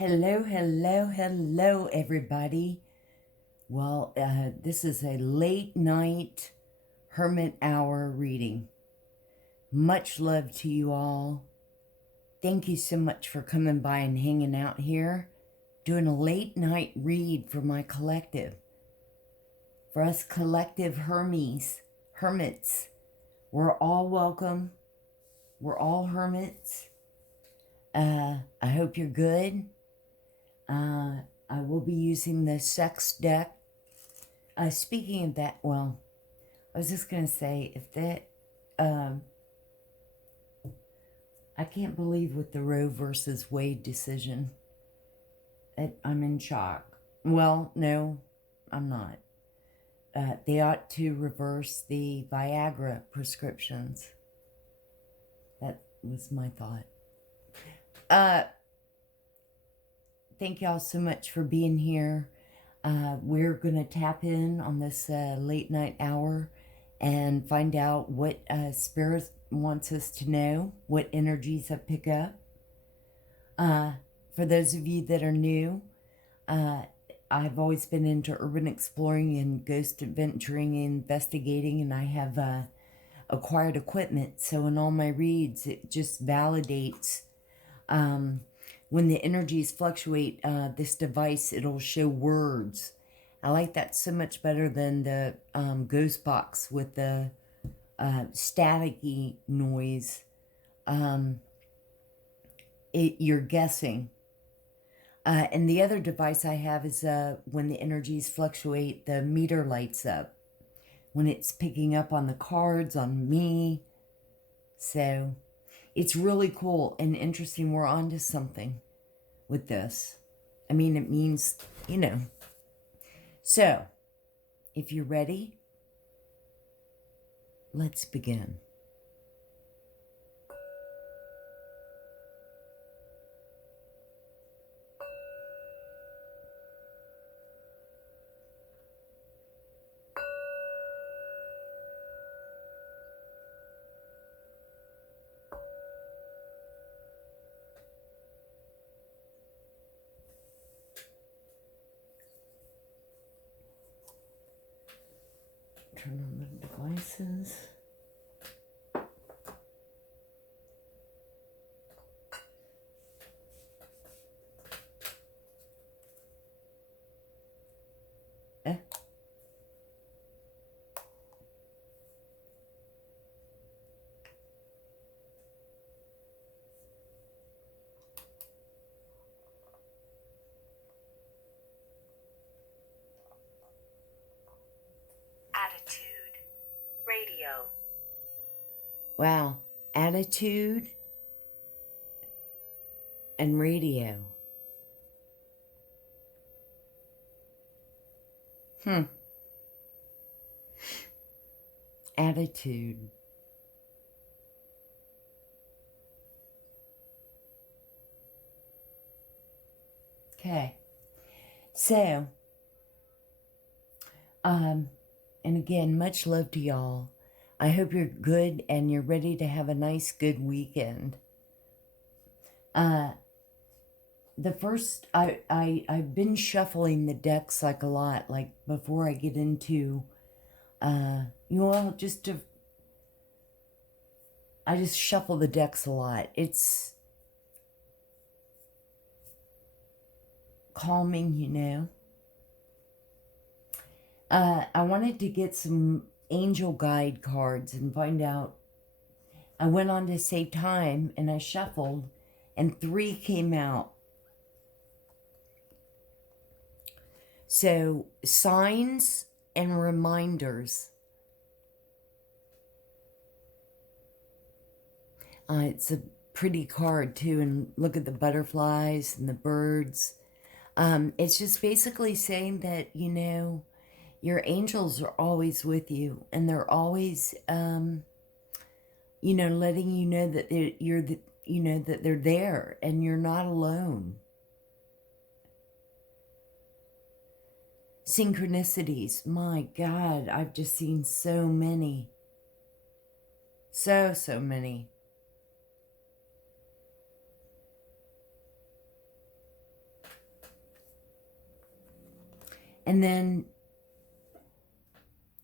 Hello, hello, hello, everybody. Well, this is a late night hermit hour reading. Much love to you all. Thank you so much for coming by and hanging out here, doing a late night read for my collective. For us collective hermits, we're all welcome. We're all hermits. I hope you're good. I will be using the sex deck. Speaking of that, well, I was just going to say, if that, I can't believe with the Roe versus Wade decision. I'm in shock. Well, no, I'm not. They ought to reverse the Viagra prescriptions. That was my thought. Thank y'all so much for being here. We're going to tap in on this late night hour and find out what Spirit wants us to know, what energies I pick up. For those of you that are new, I've always been into urban exploring and ghost adventuring and investigating, and I have acquired equipment. So in all my reads, it just validates when the energies fluctuate, this device, it'll show words. I like that so much better than the ghost box with the staticky noise. You're guessing. And the other device I have is when the energies fluctuate, the meter lights up. When it's picking up on the cards, on me. So it's really cool and interesting. We're on to something with this. I mean, it means, you know. So, if you're ready, let's begin. Turn on the devices. Radio. Wow, attitude and radio. Attitude. Okay. So, and again, much love to y'all. I hope you're good and you're ready to have a nice, good weekend. The first, I've been shuffling the decks like a lot, like before I get into, I just shuffle the decks a lot. It's calming, you know. I wanted to get some angel guide cards and find out. I went on to save time and I shuffled and 3 came out. So, signs and reminders. It's a pretty card too, and look at the butterflies and the birds. It's just basically saying that, you know, your angels are always with you, and they're always, you know, letting you know that that they're there, and you're not alone. Synchronicities, my God, I've just seen so many, so many. And then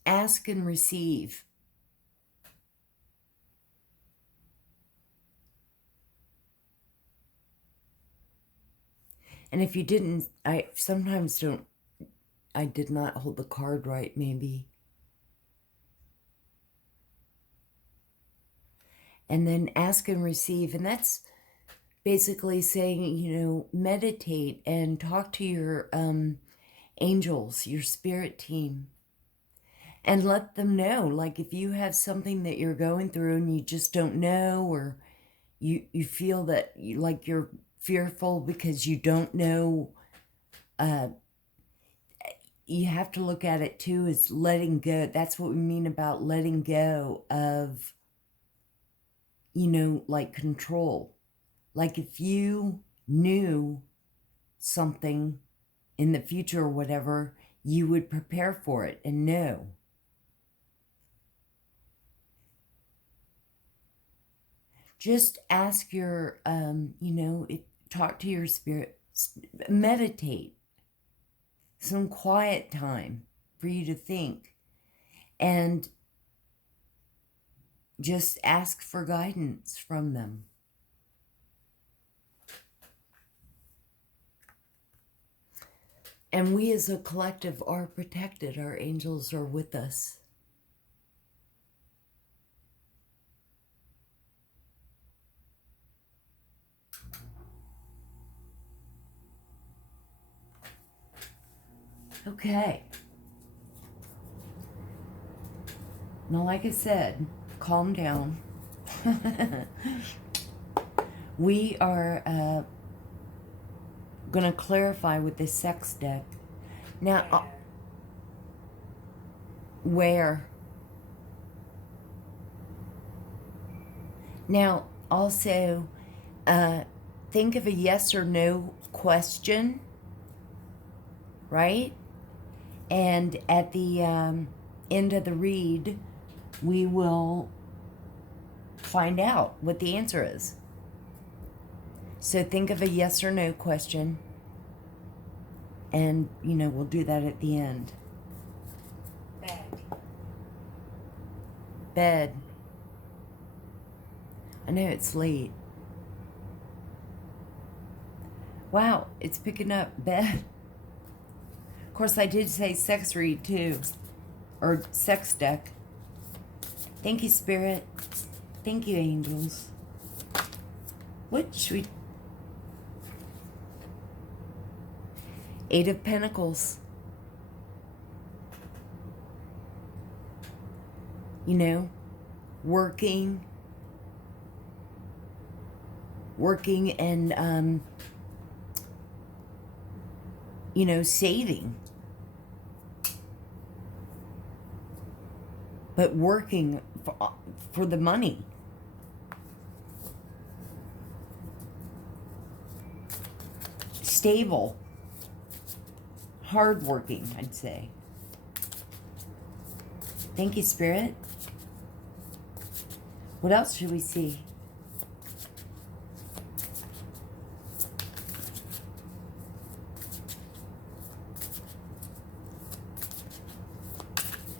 ask and receive. And if you didn't, I sometimes don't, I did not hold the card right, maybe. And then ask and receive. And that's basically saying, you know, meditate and talk to your angels, your spirit team, and let them know. Like if you have something that you're going through and you just don't know, or you feel that like you're fearful because you don't know, you have to look at it too as letting go. That's what we mean about letting go of, you know, like control. Like if you knew something in the future or whatever, you would prepare for it and know. Just ask your, you know, talk to your spirit, meditate, some quiet time for you to think, and just ask for guidance from them. And we as a collective are protected. Our angels are with us. Okay. Now, like I said, calm down. We are going to clarify with this sex deck. Now, where? Now, also, think of a yes or no question, right? And at the end of the read, we will find out what the answer is. So think of a yes or no question, and, you know, we'll do that at the end. Bed. I know it's late. Wow, it's picking up. Bed. Of course, I did say sex read too, or sex deck. Thank you, Spirit. Thank you, angels. What should we... Eight of Pentacles. You know, working and, you know, saving. But working for the money. Stable. Hardworking, I'd say. Thank you, Spirit. What else should we see?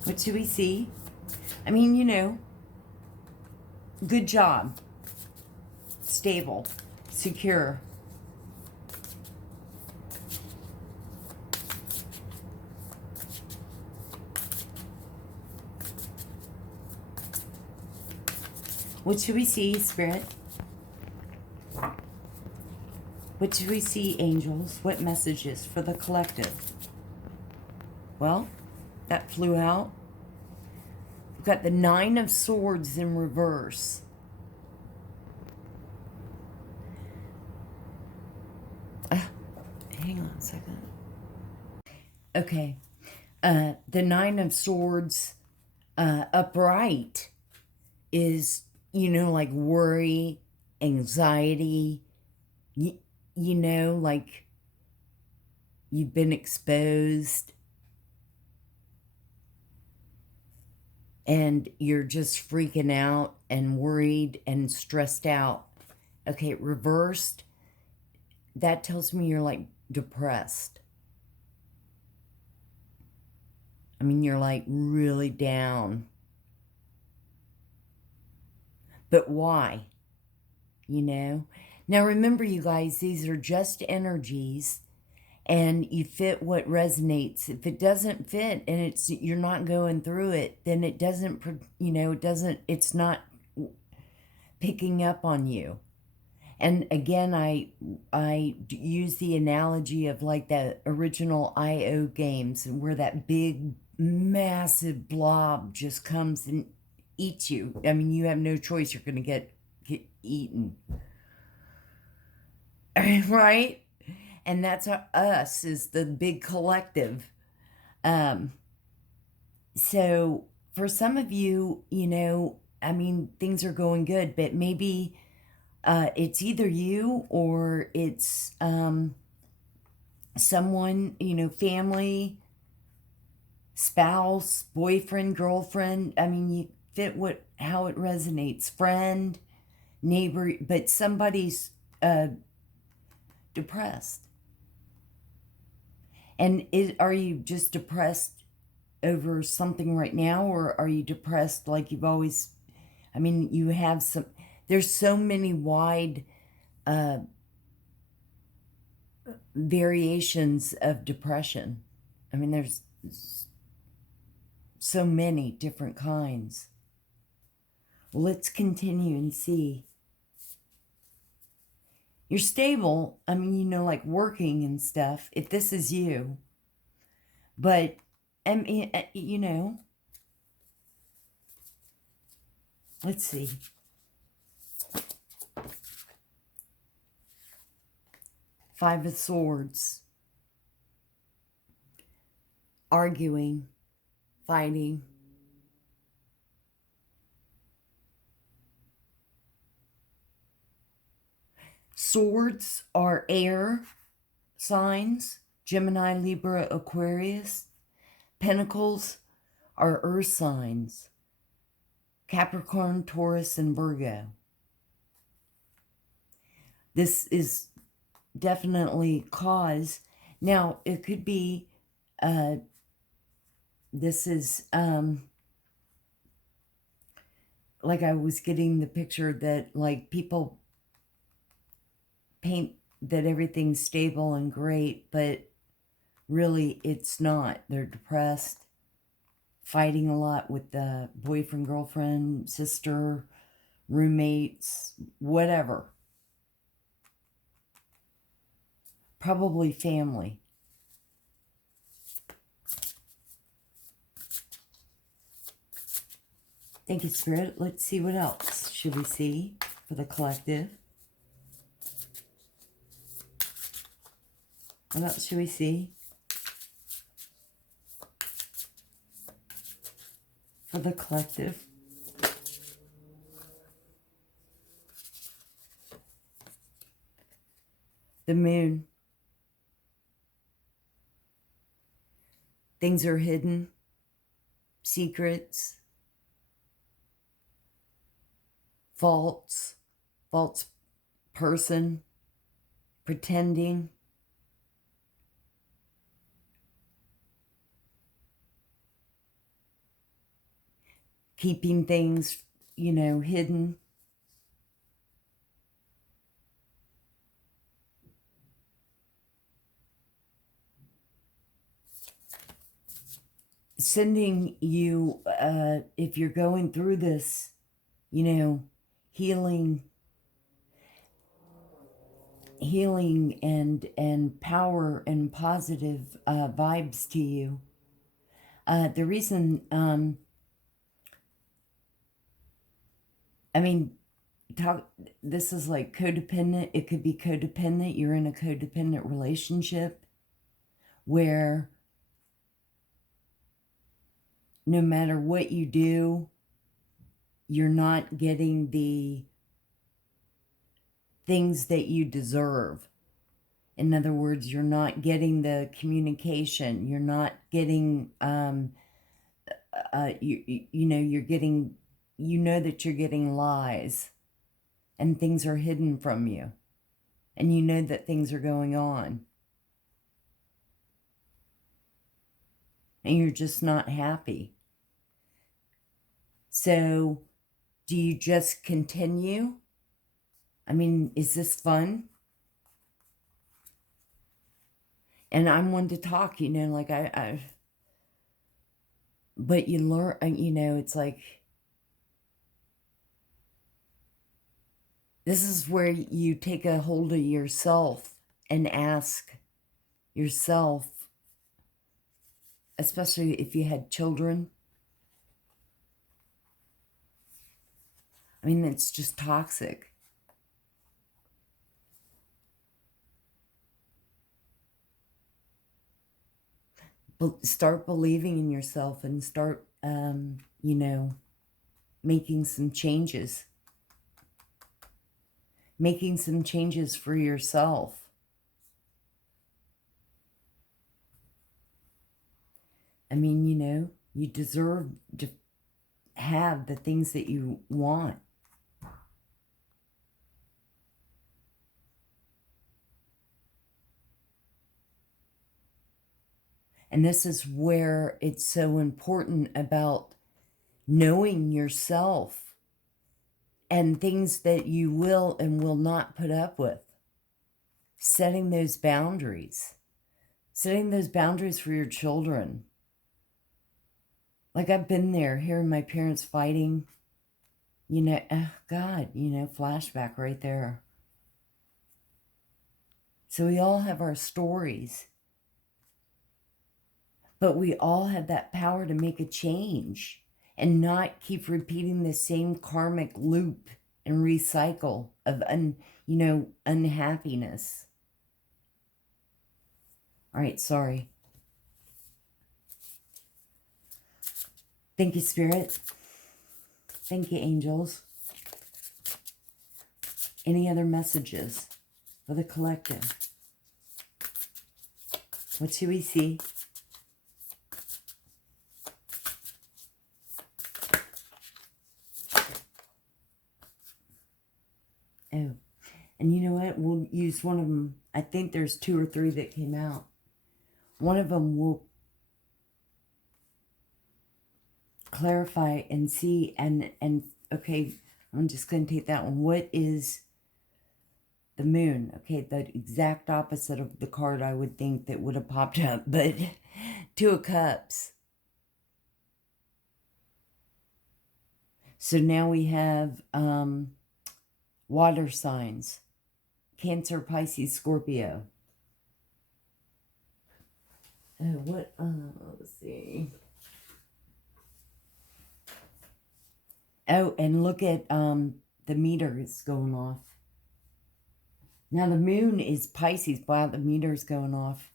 What should we see? I mean, you know, good job. Stable. Secure. What should we see, Spirit? What should we see, angels? What messages for the collective? Well, that flew out. We've got the Nine of Swords in reverse. Hang on a second. Okay. The Nine of Swords upright is, you know, like worry, anxiety, you know, like you've been exposed and you're just freaking out and worried and stressed out. Okay, reversed, that tells me you're like depressed. I mean, you're like really down. But why? You know? Now remember, you guys, these are just energies, and you fit what resonates. If it doesn't fit and you're not going through it, then it doesn't, it's not picking up on you. And again, I use the analogy of like the original IO games, where that big, massive blob just comes and eats you. I mean, you have no choice. You're going to get eaten. Right? And that's us, is the big collective. So for some of you, I mean, things are going good, but maybe it's either you or it's someone, family, spouse, boyfriend, girlfriend. I mean, you fit how it resonates. Friend, neighbor, but somebody's depressed. And are you just depressed over something right now, or are you depressed like you've always? I mean, you have there's so many wide variations of depression. I mean, there's so many different kinds. Let's continue and see. You're stable. I mean, like working and stuff, if this is you. But, I mean, let's see. Five of Swords. Arguing, fighting. Swords are air signs, Gemini, Libra, Aquarius. Pentacles are earth signs, Capricorn, Taurus, and Virgo. This is definitely cause. Now, it could be, this is, like I was getting the picture that like people paint that everything's stable and great, but really it's not. They're depressed, fighting a lot with the boyfriend, girlfriend, sister, roommates, whatever. Probably family. Thank you, Spirit. Let's see what else should we see for the collective. What else should we see for the collective? The Moon. Things are hidden. Secrets. False person. Pretending. Keeping things, hidden. Sending you, if you're going through this, healing and power and positive vibes to you. The reason, I mean, this is like codependent. It could be codependent. You're in a codependent relationship where no matter what you do, you're not getting the things that you deserve. In other words, you're not getting the communication. You're not getting, you're getting, that you're getting lies and things are hidden from you. And you know that things are going on. and you're just not happy. So, do you just continue? I mean, is this fun? And I'm one to talk, you know, like but you learn, you know, it's like, this is where you take a hold of yourself and ask yourself, especially if you had children. I mean, it's just toxic. Start believing in yourself and start, you know, making some changes. Making some changes for yourself. I mean, you know, you deserve to have the things that you want. And this is where it's so important about knowing yourself and things that you will and will not put up with. Setting those boundaries. Setting those boundaries for your children. Like, I've been there, hearing my parents fighting. You know, oh God, you know, flashback right there. So we all have our stories. But we all have that power to make a change and not keep repeating the same karmic loop and recycle of, you know, unhappiness. All right, sorry. Thank you, Spirit. Thank you, angels. Any other messages for the collective? What should we see? Oh, and you know what? We'll use one of them. I think there's 2 or 3 that came out. One of them will clarify and see, and okay, I'm just going to take that one. What is the moon? Okay, the exact opposite of the card I would think that would have popped up, but 2 of Cups. So now we have water signs. Cancer, Pisces, Scorpio. Oh, what? Let's see. Oh, and look at the meter is going off. Now the moon is Pisces. Wow, the meter is going off.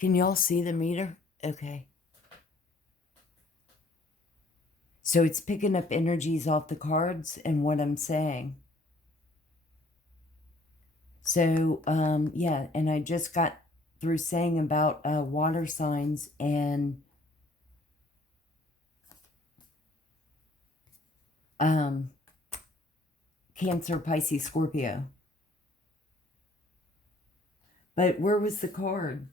Can y'all see the meter? Okay. So it's picking up energies off the cards and what I'm saying. So, yeah, and I just got through saying about water signs and Cancer, Pisces, Scorpio. But where was the card?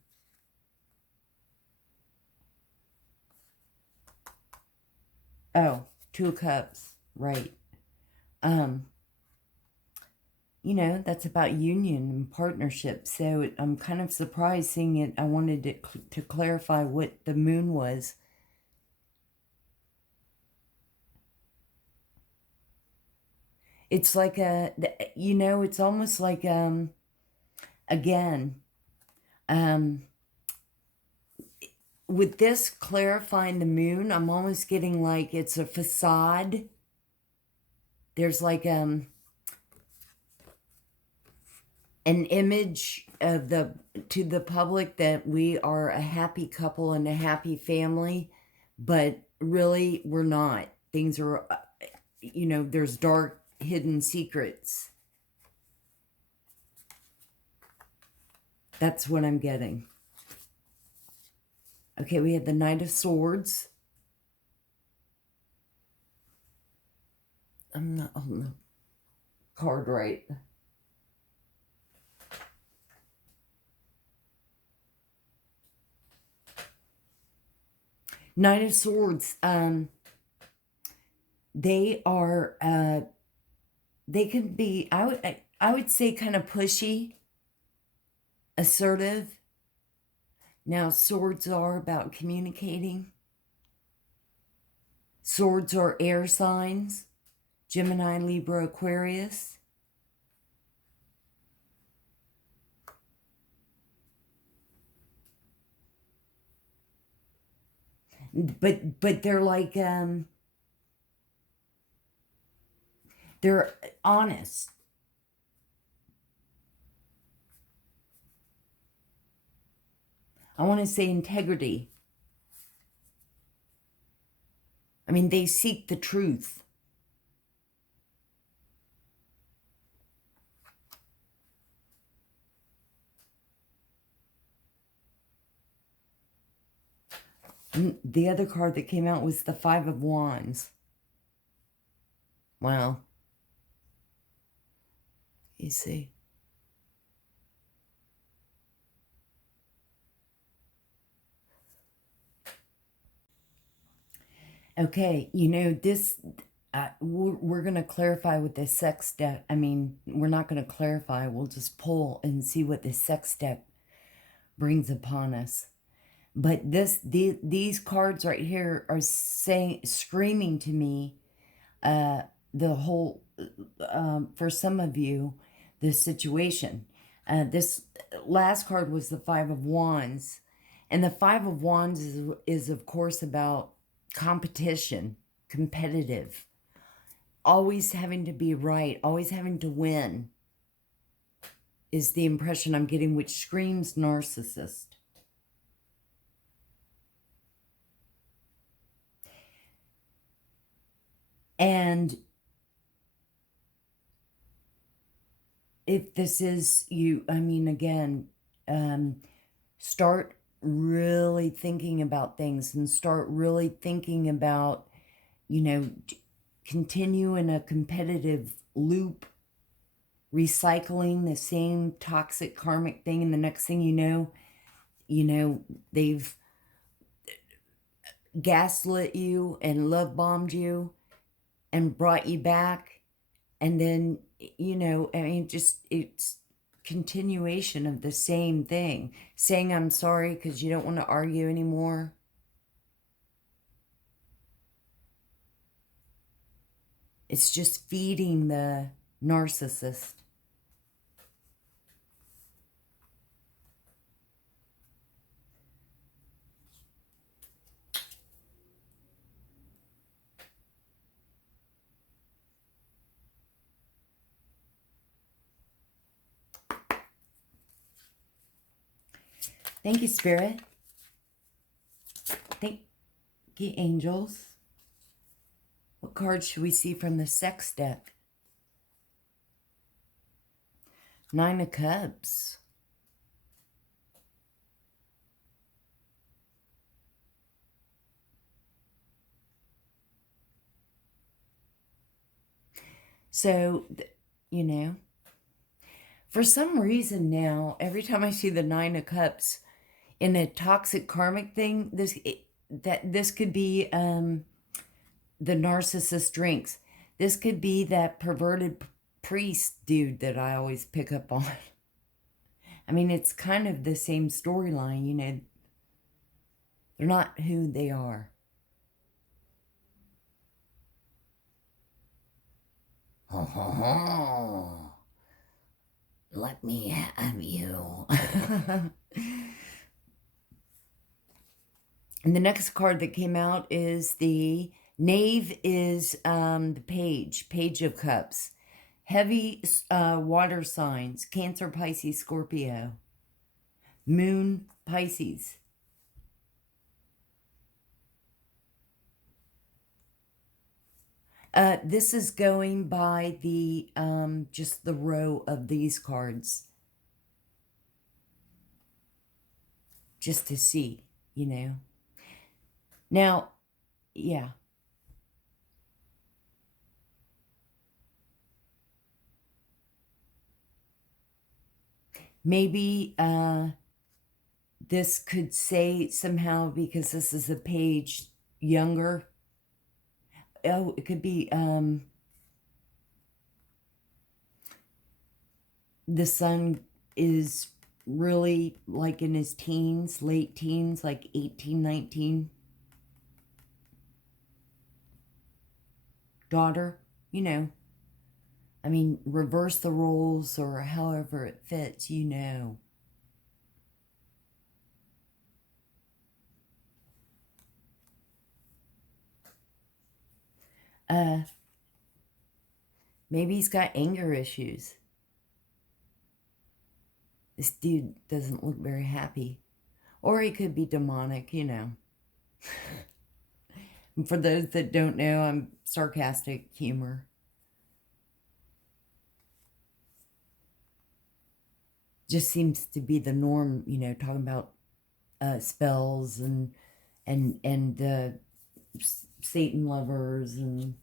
Oh, 2 of Cups, right. You know, that's about union and partnership. So I'm kind of surprised seeing it. I wanted it to clarify what the moon was. It's like you know, it's almost like, again, with this clarifying the moon, I'm almost getting like it's a facade. There's like, an image of to the public that we are a happy couple and a happy family, but really we're not. Things are, you know, there's dark hidden secrets. That's what I'm getting. Okay, we have the Knight of Swords. I'm not on the card right. Knight of Swords, they are, they can be, I would say kind of pushy, assertive. Now, swords are about communicating. Swords are air signs, Gemini, Libra, Aquarius. But they're like, they're honest. I want to say integrity. I mean, they seek the truth. And the other card that came out was the Five of Wands. Wow. You see. Okay, you know, this, we're going to clarify with this sex deck. I mean, we're not going to clarify. We'll just pull and see what this sex deck brings upon us. But these cards right here are screaming to me, the whole, for some of you, the situation. This last card was the Five of Wands. And the Five of Wands is of course about competition, competitive, always having to be right, always having to win, is the impression I'm getting, which screams narcissist. And if this is you, I mean, again, start really thinking about things and start really thinking about, you know, continue in a competitive loop, recycling the same toxic karmic thing, and the next thing you know, they've gaslit you and love bombed you and brought you back, and then, you know, I mean, just, it's continuation of the same thing, saying I'm sorry because you don't want to argue anymore. It's just feeding the narcissist. Thank you, Spirit. Thank you, angels. What cards should we see from the sex deck? Nine of Cups. So, you know, for some reason now, every time I see the Nine of Cups in a toxic karmic thing, this could be the narcissist drinks. This could be that perverted priest dude that I always pick up on. I mean, it's kind of the same storyline, you know. They're not who they are. Ho, ho, ho. Let me have you. And the next card that came out is the Knave, is the Page of Cups. Heavy water signs, Cancer, Pisces, Scorpio. Moon, Pisces. This is going by the, just the row of these cards. Just to see, you know. Now, yeah. Maybe this could say somehow, because this is a page younger. Oh, it could be the son is really like in his teens, late teens, like 18, 19. Daughter, you know. I mean, reverse the roles or however it fits, you know. Maybe he's got anger issues. This dude doesn't look very happy. Or he could be demonic, you know. For those that don't know, I'm sarcastic humor. Just seems to be the norm, you know, talking about spells and Satan lovers and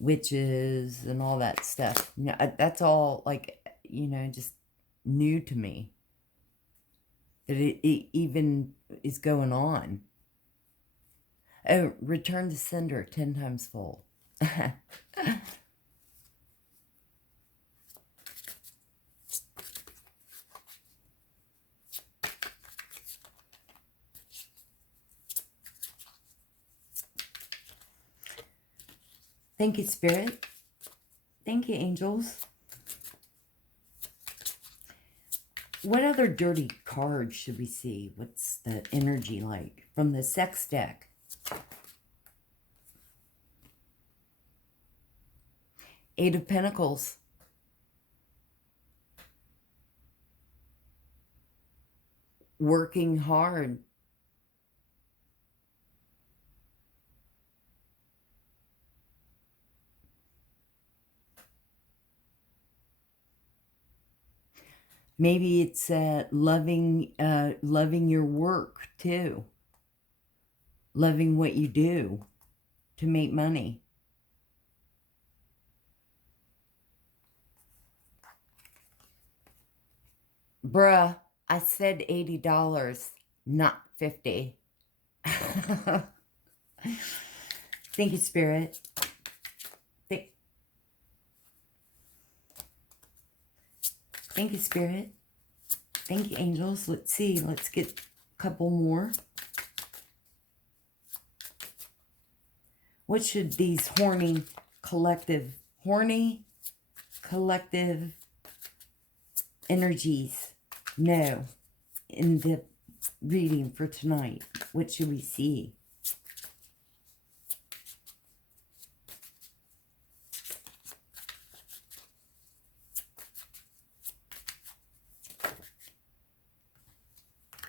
witches and all that stuff. You know, that's all, like, you know, just new to me. That it even is going on. Oh, return to sender 10 times full. Thank you, Spirit. Thank you, angels. What other dirty cards should we see? What's the energy like from the sex deck? Eight of Pentacles. Working hard. Maybe it's loving your work too. Loving what you do to make money. Bruh, I said $80, not 50. Thank you, Spirit. Thank you, Spirit. Thank you, angels. Let's see. Let's get a couple more. What should these horny collective energies know in the reading for tonight? What should we see?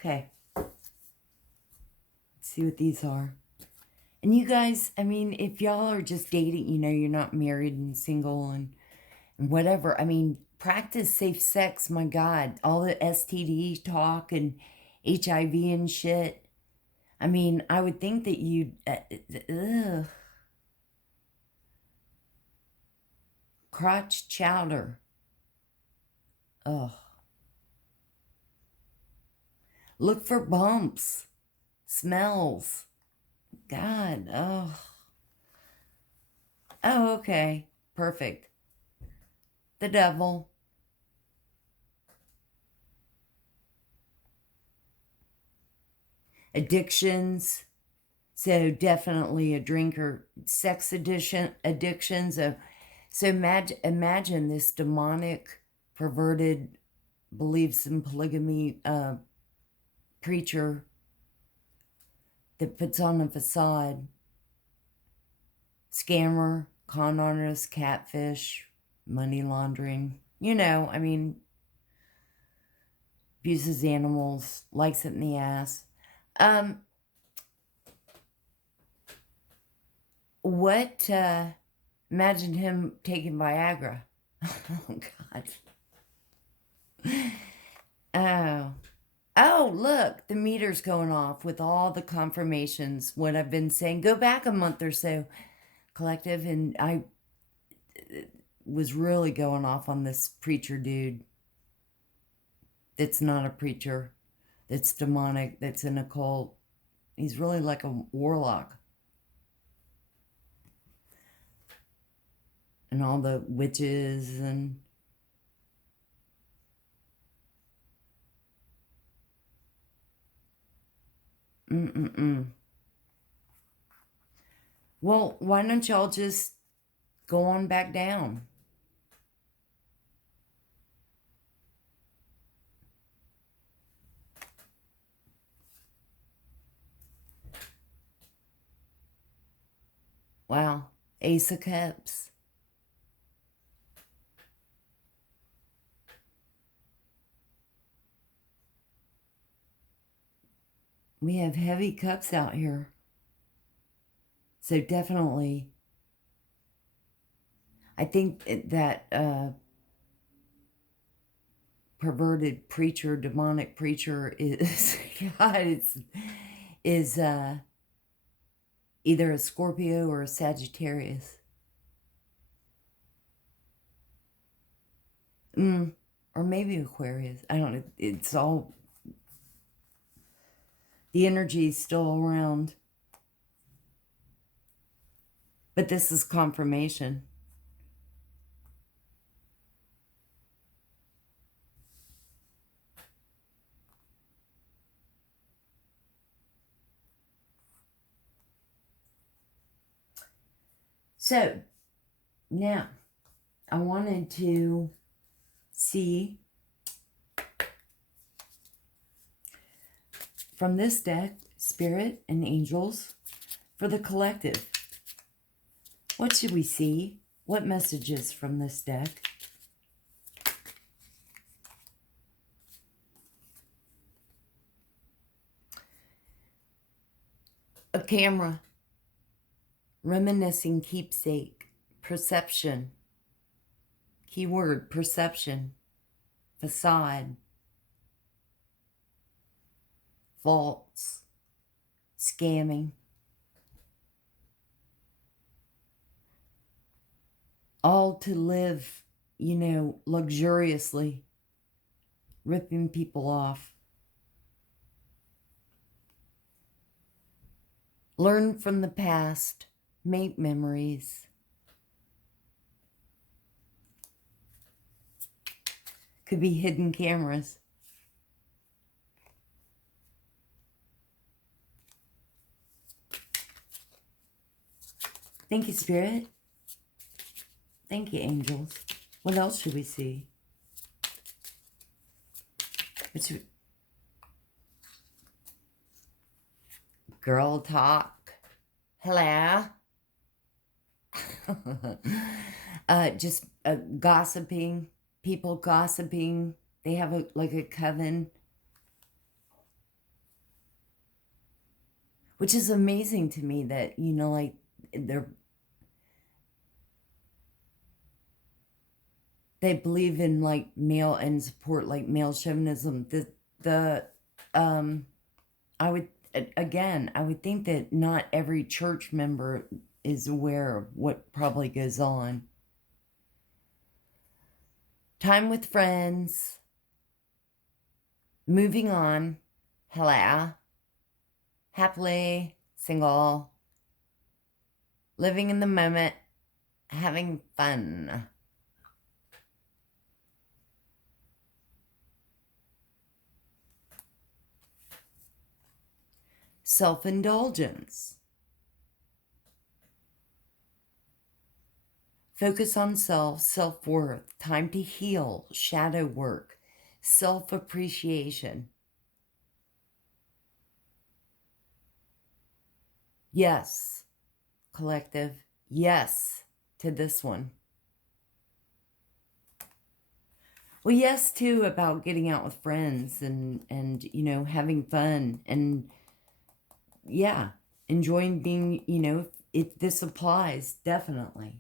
Okay. Let's see what these are. And you guys, I mean, if y'all are just dating, you know, you're not married and single and whatever. I mean, practice safe sex, my God. All the STD talk and HIV and shit. I mean, I would think that you'd... crotch chowder. Ugh. Look for bumps. Smells. God. Oh. Oh, okay. Perfect. The devil. Addictions. So definitely a drinker. Sex addictions. So imagine this demonic, perverted, believes in polygamy preacher that puts on a facade. Scammer, con artist, catfish, money laundering. You know, I mean, abuses animals, likes it in the ass. Imagine him taking Viagra. Oh, God. Oh, look, the meter's going off with all the confirmations. What I've been saying, go back a month or so, collective, and I was really going off on this preacher dude that's not a preacher. that's demonic, that's an occult. He's really like a warlock. And all the witches and... Well, why don't y'all just go on back down? Wow. Ace of Cups. We have heavy cups out here. So definitely, I think that perverted preacher, demonic preacher is, God, is either a Scorpio or a Sagittarius. Or maybe Aquarius. I don't know. It's all... The energy is still around. But this is confirmation. So, now, I wanted to see from this deck, Spirit and Angels, for the collective. What should we see? What messages from this deck? A camera. Reminiscing keepsake. Perception. Keyword, perception. Facade. False. Scamming. All to live, you know, luxuriously. Ripping people off. Learn from the past. Make memories. Could be hidden cameras. Thank you, Spirit. Thank you, Angels. What else should we see? Girl talk. Hello. Just gossiping. People gossiping. They have like a coven. Which is amazing to me that, you know, like they believe in like male and support like male chauvinism. I would think that not every church member is aware of what probably goes on. Time with friends. Moving on. Hello. Happily single. Living in the moment. Having fun. Self-indulgence. Focus on self, self-worth, time to heal, shadow work, self-appreciation. Yes, collective. Yes to this one. Well, yes, too, about getting out with friends and you know, having fun and, yeah, enjoying being, you know, this applies, definitely.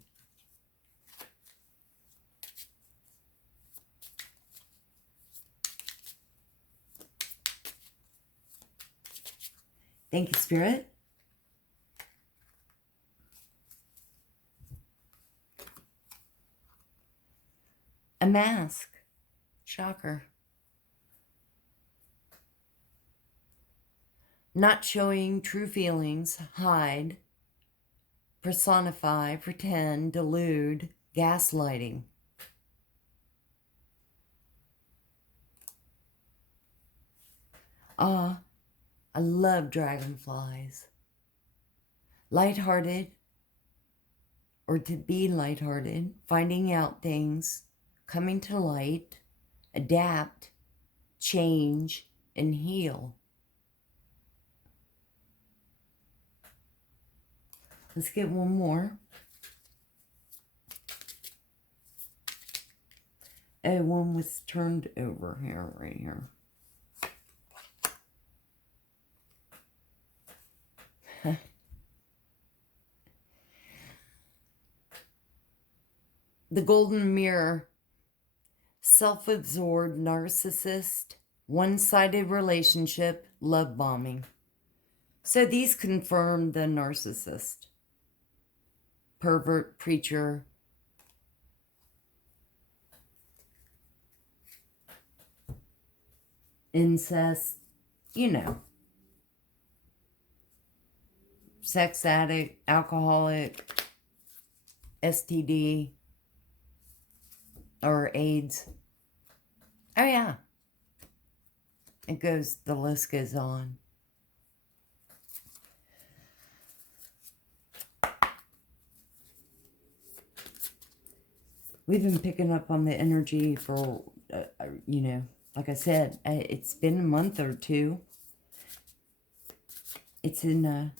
Thank you, Spirit. A mask. Shocker. not showing true feelings, hide, personify, pretend, delude, gaslighting. Ah, I love dragonflies. Lighthearted, or to be lighthearted, finding out things, coming to light, adapt, change, and heal. Let's get one more. Oh, one was turned over here, right here. The Golden Mirror. Self-absorbed narcissist, one-sided relationship, love bombing. So these confirm the narcissist. Pervert, preacher, incest, you know. Sex addict, alcoholic, STD, or AIDS. Oh yeah. The list goes on. We've been picking up on the energy for, you know, like I said, it's been a month or two. It's in,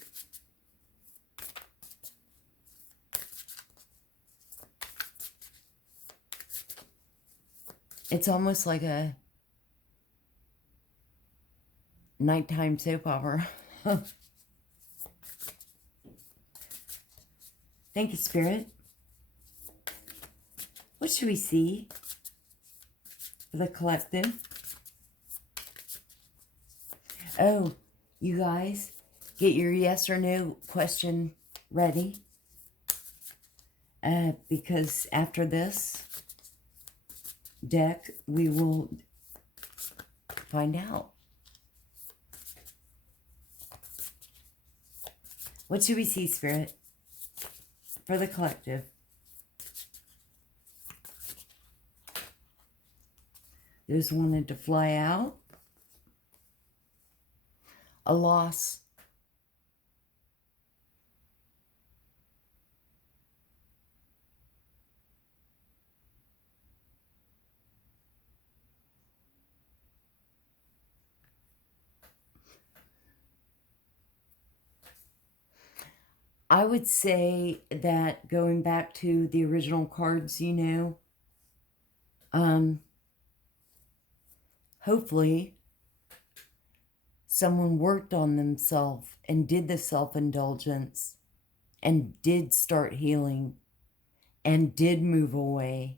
it's almost like a nighttime soap opera. Thank you, Spirit. What should we see for the collective? Oh, you guys, get your yes or no question ready. Because after this deck, we will find out. What should we see, Spirit, for the collective? Those wanted to fly out. A loss. I would say that going back to the original cards, you know, hopefully someone worked on themselves and did the self-indulgence and did start healing and did move away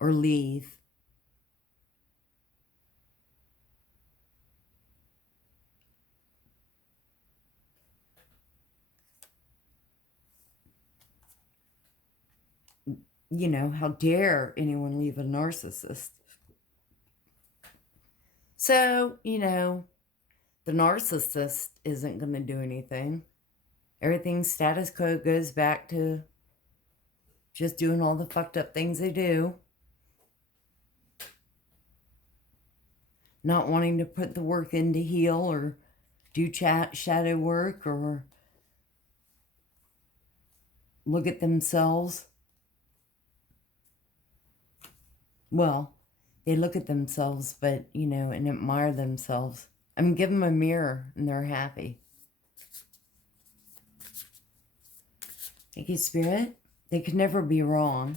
or leave. You know, how dare anyone leave a narcissist? So, you know, the narcissist isn't going to do anything. Everything status quo goes back to just doing all the fucked up things they do. Not wanting to put the work in to heal or do shadow work or look at themselves. Well, they look at themselves, but, you know, and admire themselves. I mean, give them a mirror and they're happy. Thank you, Spirit. They could never be wrong.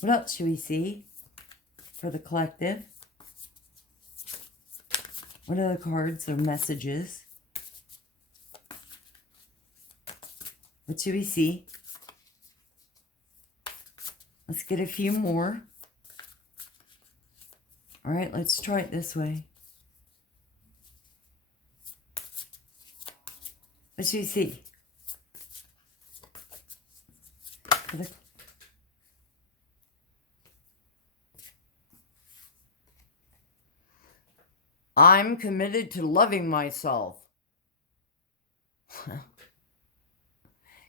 What else should we see for the collective? What other cards or messages? What should we see? Let's get a few more. All right, let's try it this way. What should we see? I'm committed to loving myself.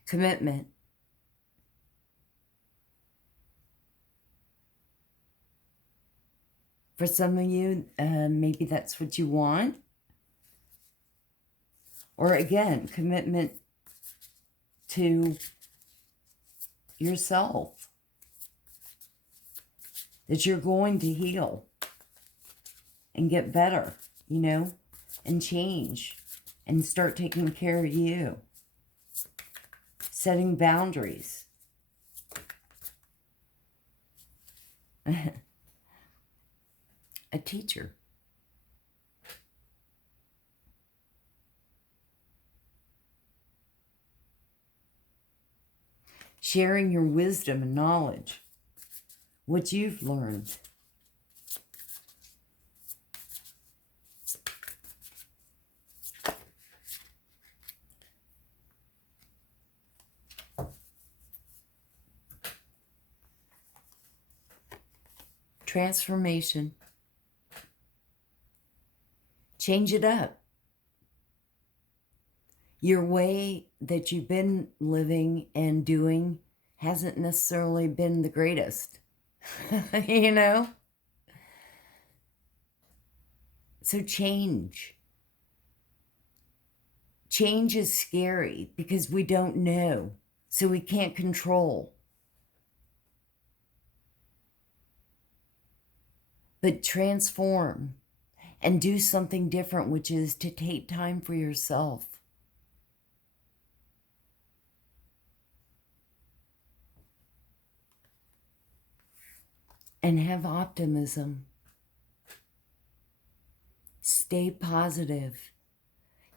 Commitment. For some of you, maybe that's what you want. Or again, commitment to yourself. That you're going to heal and get better, you know, and change and start taking care of you. Setting boundaries. A teacher. Sharing your wisdom and knowledge. What you've learned. Transformation. Change it up. Your way that you've been living and doing hasn't necessarily been the greatest. You know? So change. Change is scary because we don't know. So we can't control. But transform and do something different, which is to take time for yourself. And have optimism. Stay positive.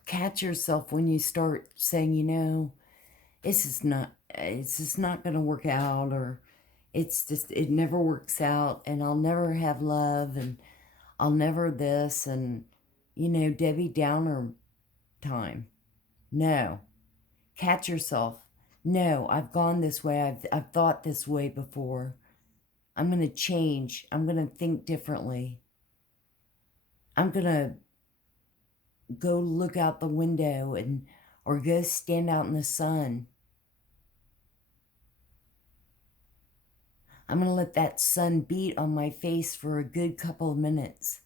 Catch yourself when you start saying, you know, it's just not going to work out, or it never works out, and I'll never have love, and I'll never this, and, you know, Debbie Downer time. No. Catch yourself. No, I've gone this way. I've thought this way before. I'm going to change. I'm going to think differently. I'm going to go look out the window or go stand out in the sun. I'm going to let that sun beat on my face for a good couple of minutes.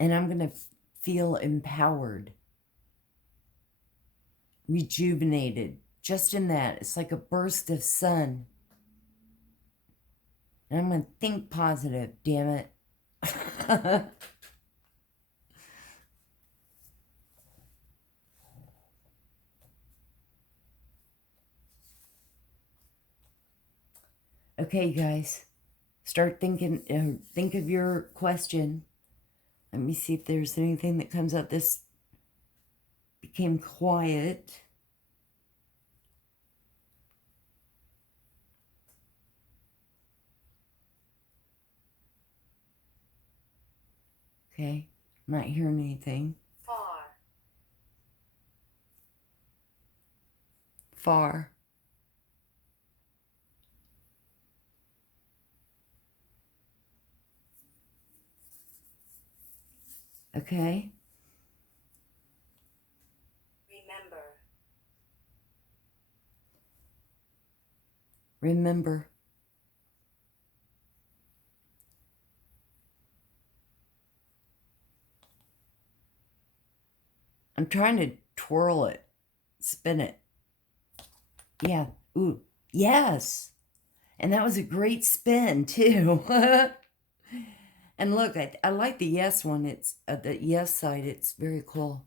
And I'm going to feel empowered, rejuvenated, just in that. It's like a burst of sun. And I'm going to think positive, damn it. Okay, guys, start thinking, think of your question. Let me see if there's anything that comes out. This became quiet. Okay, I'm not hearing anything. Far. Okay. Remember. I'm trying to twirl it, spin it. Yeah. Ooh. Yes. And that was a great spin too. And look, I like the yes one. It's the yes side. It's very cool.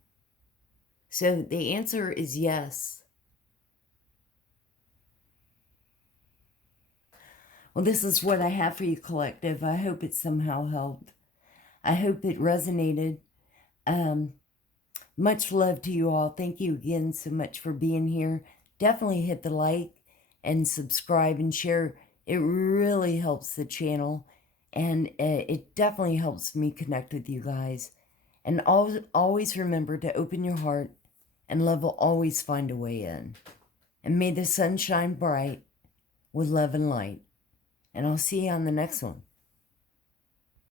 So the answer is yes. Well, this is what I have for you, collective. I hope it somehow helped. I hope it resonated. Much love to you all. Thank you again so much for being here. Definitely hit the like and subscribe and share. It really helps the channel. And it definitely helps me connect with you guys. And always remember to open your heart, and love will always find a way in. And may the sun shine bright with love and light. And I'll see you on the next one.